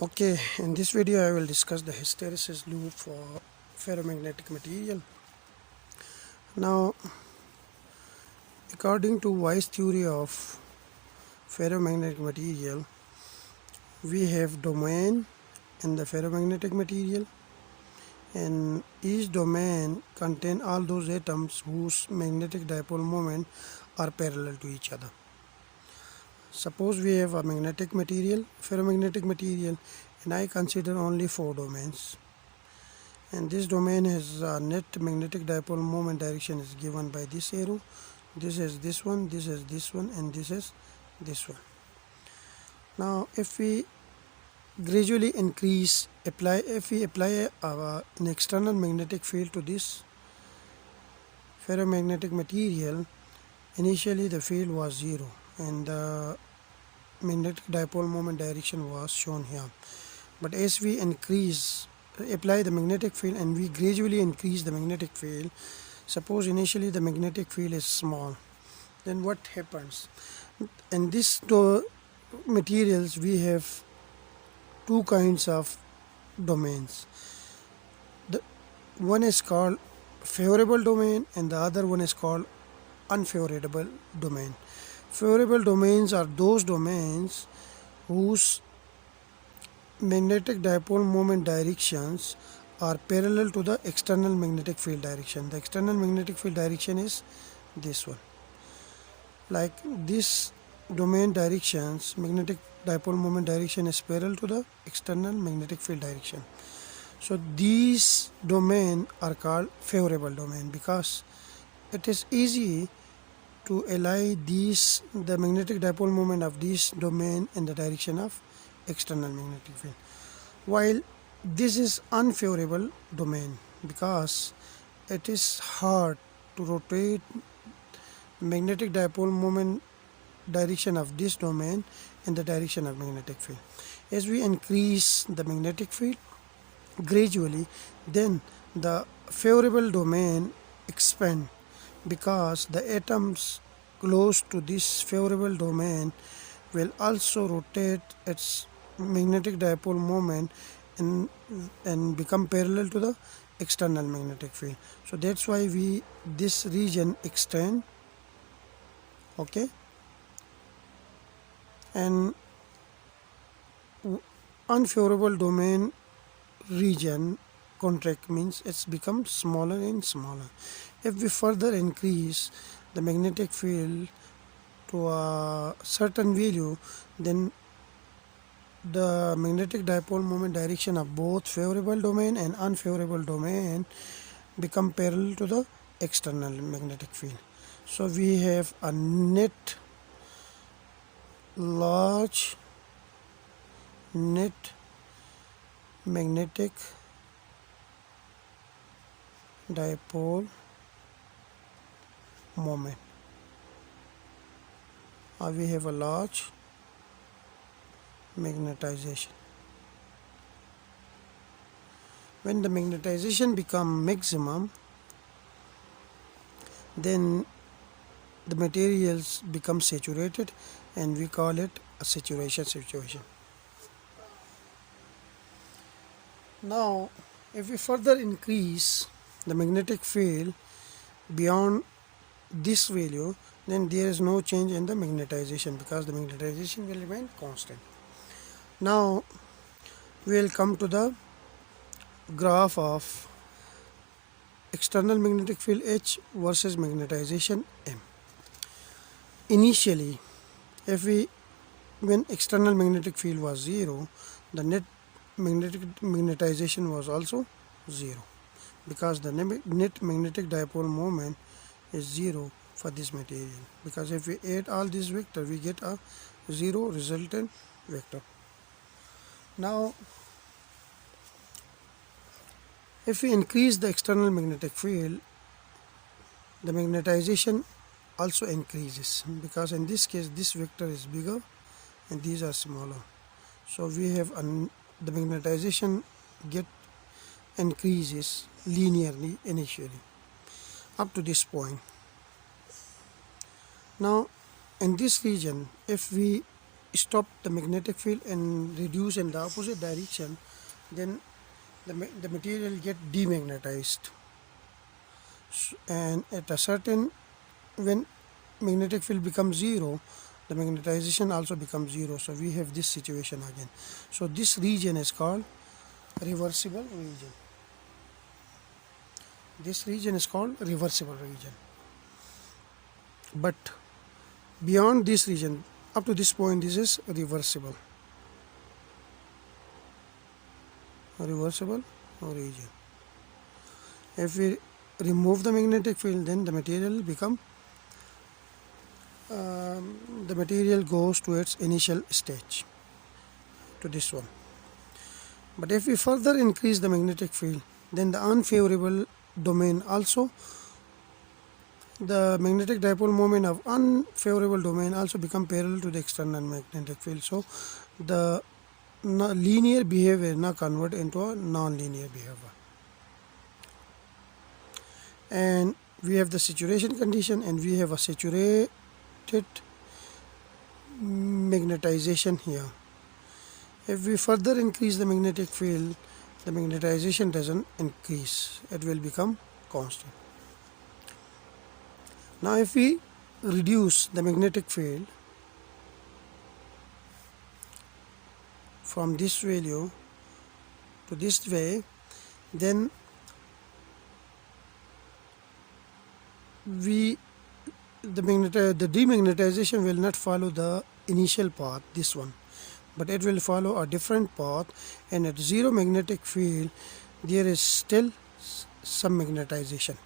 Okay, in this video I will discuss the hysteresis loop for ferromagnetic material. Now, according to Weis theory of ferromagnetic material, we have domain in the ferromagnetic material, and each domain contain all those atoms whose magnetic dipole moment are parallel to each other. Suppose we have a magnetic material, ferromagnetic material, and I consider only 4 domains. And this domain has net magnetic dipole moment direction is given by this arrow. This is this one, this is this one, and this is this one. Now if we gradually increase, if we apply an external magnetic field to this ferromagnetic material, initially the field was 0 and the magnetic dipole moment direction was shown here. But as we apply the magnetic field and we gradually increase the magnetic field, suppose initially the magnetic field is small, then what happens? In this materials we have two kinds of domains. The one is called favorable domain and the other one is called unfavorable domain. Favorable domains are those domains whose magnetic dipole moment directions are parallel to the external magnetic field direction. The external magnetic field direction is this one. Like this domain directions, magnetic dipole moment direction is parallel to the external magnetic field direction. So these domain are called favorable domain because it is easy to ally the magnetic dipole moment of this domain in the direction of external magnetic field, while this is unfavorable domain because it is hard to rotate magnetic dipole moment direction of this domain in the direction of magnetic field. As we increase the magnetic field gradually, then the favorable domain expand because the atoms close to this favorable domain will also rotate its magnetic dipole moment and become parallel to the external magnetic field. So that's why this region extend, okay, and unfavorable domain region contract means it's become smaller and smaller. If we further increase the magnetic field to a certain value, then the magnetic dipole moment direction of both favorable domain and unfavorable domain become parallel to the external magnetic field. So we have a large net magnetic dipole moment, or we have a large magnetization. When the magnetization become maximum, then the materials become saturated and we call it a saturation situation. Now if we further increase the magnetic field beyond this value, then there is no change in the magnetization because the magnetization will remain constant. Now we will come to the graph of external magnetic field H versus magnetization M. Initially, when external magnetic field was 0, the net magnetization was also 0 because the net magnetic dipole moment is 0 for this material, because if we add all these vectors we get a 0 resultant vector. Now if we increase the external magnetic field, the magnetization also increases because in this case this vector is bigger and these are smaller. So we have the magnetization increases linearly initially up to this point. Now in this region, if we stop the magnetic field and reduce in the opposite direction, then the material get demagnetized. And at a certain, when magnetic field becomes zero, the magnetization also becomes zero. So we have this situation again. So this region is called reversible region. This region is called reversible region. But beyond this region, up to this point, this is reversible region. If we remove the magnetic field, then the material goes to its initial stage, to this one. But if we further increase the magnetic field, then the unfavorable domain also, the magnetic dipole moment of unfavorable domain also become parallel to the external magnetic field. So the linear behavior now convert into a non-linear behavior. And we have the saturation condition, and we have a saturated magnetization here. If we further increase the magnetic field, the magnetization doesn't increase, it will become constant. Now if we reduce the magnetic field from this value to this way, then the demagnetization will not follow the initial path, this one, but it will follow a different path, and at zero magnetic field there is still some magnetization.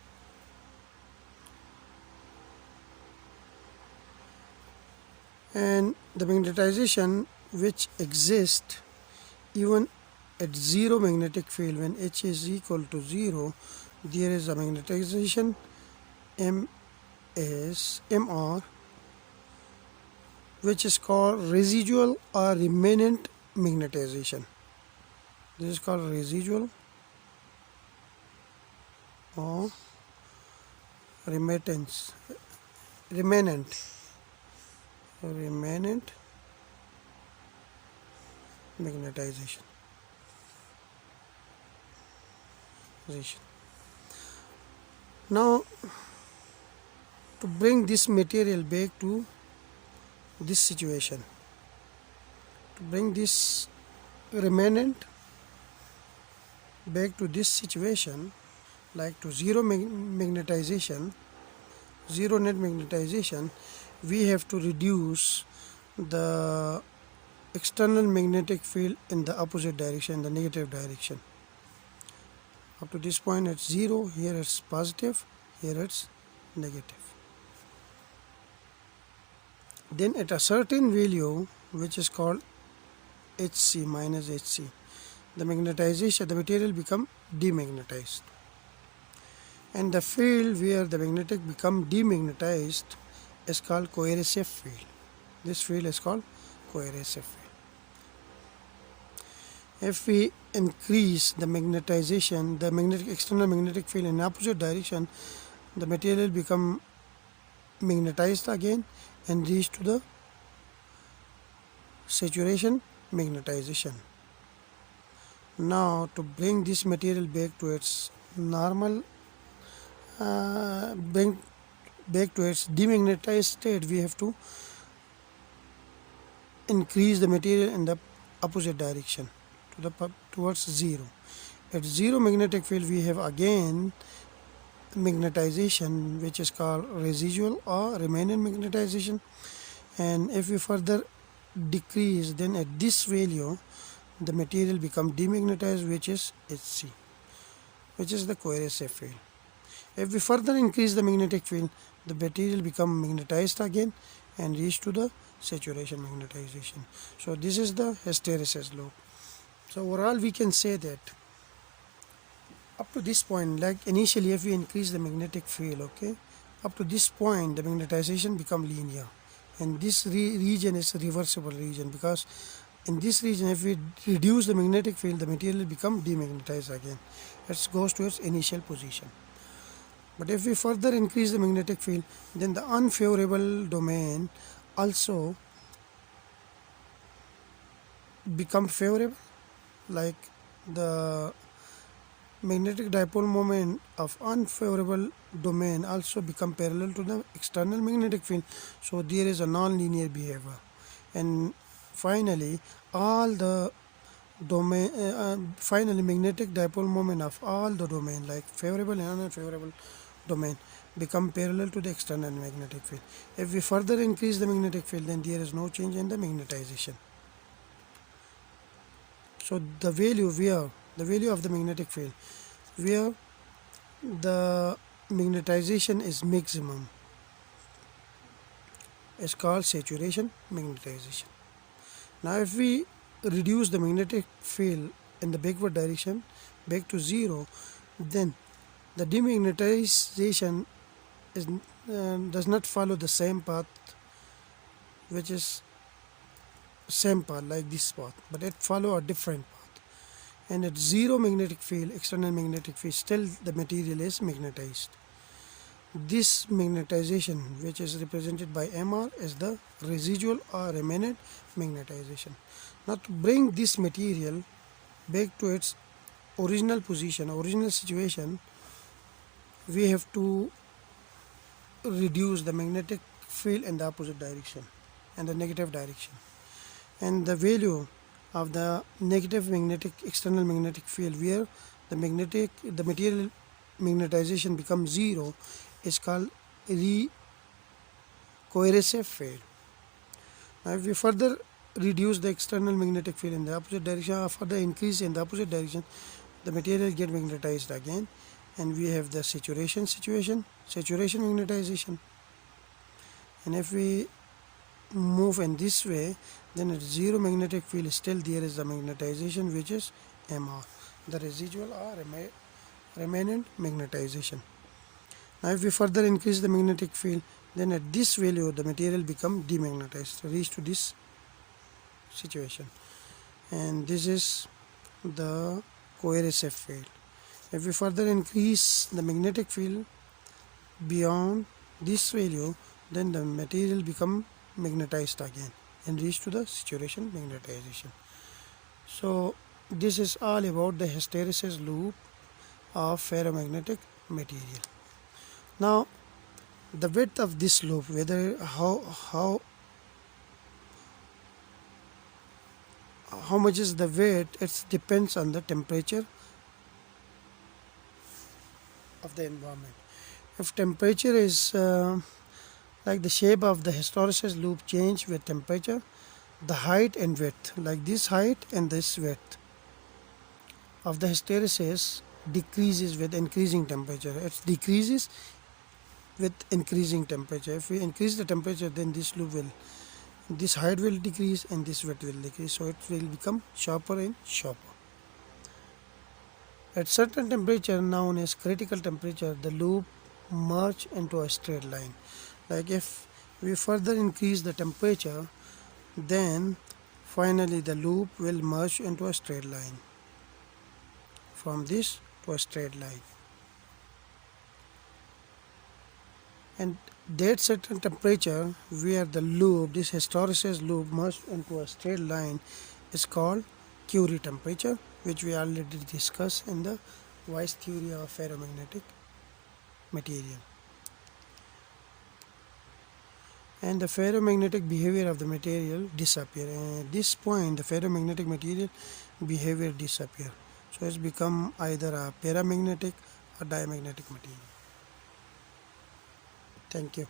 And the magnetization which exists even at zero magnetic field, when H is equal to 0, there is a magnetization MR, which is called residual or remanent magnetization. This is called residual or remanent magnetization. Now, to bring this material back to this situation, to bring this remanent back to this situation, like to zero magnetization, zero net magnetization, we have to reduce the external magnetic field in the opposite direction, the negative direction. Up to this point it's 0, here it's positive, here it's negative. Then at a certain value, which is called HC minus HC, the magnetization, the material become demagnetized. And the field where the magnetic become demagnetized is called coercive field. This field is called coercive field. If we increase the magnetization, the external magnetic field in opposite direction, the material become magnetized again and reach to the saturation magnetization. Now to bring this material back to its normal, bring back to its demagnetized state, we have to increase the material in the opposite direction towards 0. At zero magnetic field we have again magnetization, which is called residual or remnant magnetization. And if we further decrease, then at this value the material become demagnetized, which is HC, which is the coercive field. If we further increase the magnetic field, the material become magnetized again and reach to the saturation magnetization. So this is the hysteresis loop. So overall we can say that up to this point, like initially if we increase the magnetic field, okay, up to this point the magnetization become linear, and this region is a reversible region, because in this region if we reduce the magnetic field, the material become demagnetized again, it goes to its initial position. But if we further increase the magnetic field, then the unfavorable domain also become favorable, like the magnetic dipole moment of unfavorable domain also become parallel to the external magnetic field, so there is a non-linear behavior. And finally all the finally magnetic dipole moment of all the domain, like favorable and unfavorable domain, become parallel to the external magnetic field. If we further increase the magnetic field, then there is no change in the magnetization. So the value of the magnetic field where the magnetization is maximum is called saturation magnetization. Now if we reduce the magnetic field in the backward direction back to zero, then the demagnetization is, does not follow the same path, which is same path like this path, but it follow a different path. And at zero magnetic field, external magnetic field, still the material is magnetized. This magnetization, which is represented by Mr, is the residual or remnant magnetization. Now to bring this material back to its original position, original situation, we have to reduce the magnetic field in the opposite direction and the negative direction. And the value of the negative magnetic external magnetic field where the material magnetization becomes zero is called coercive field. Now if we further reduce the external magnetic field in the opposite direction or further increase in the opposite direction, the material get magnetized again, and we have the saturation magnetization. And if we move in this way, then at zero magnetic field still there is the magnetization, which is Mr, the residual or remnant magnetization. Now if we further increase the magnetic field, then at this value the material become demagnetized, reach to this situation, and this is the coercive field. If we further increase the magnetic field beyond this value, then the material become magnetized again and reach to the saturation magnetization. So this is all about the hysteresis loop of ferromagnetic material. Now the width of this loop, whether how much is the width, it depends on the temperature of the environment. If temperature is like the shape of the hysteresis loop change with temperature, the height and width, like this height and this width of the hysteresis decreases with increasing temperature. It decreases with increasing temperature. If we increase the temperature, then this height will decrease and this width will decrease, so it will become sharper and sharper. At certain temperature known as critical temperature, the loop merge into a straight line. Like if we further increase the temperature, then finally the loop will merge into a straight line, from this to a straight line. And that certain temperature where the loop, this hysteresis loop merged into a straight line, is called Curie temperature, which we already discussed in the Weiss theory of ferromagnetic material. And the ferromagnetic behavior of the material disappear. And at this point, the ferromagnetic material behavior disappear. So it's become either a paramagnetic or diamagnetic material. Thank you.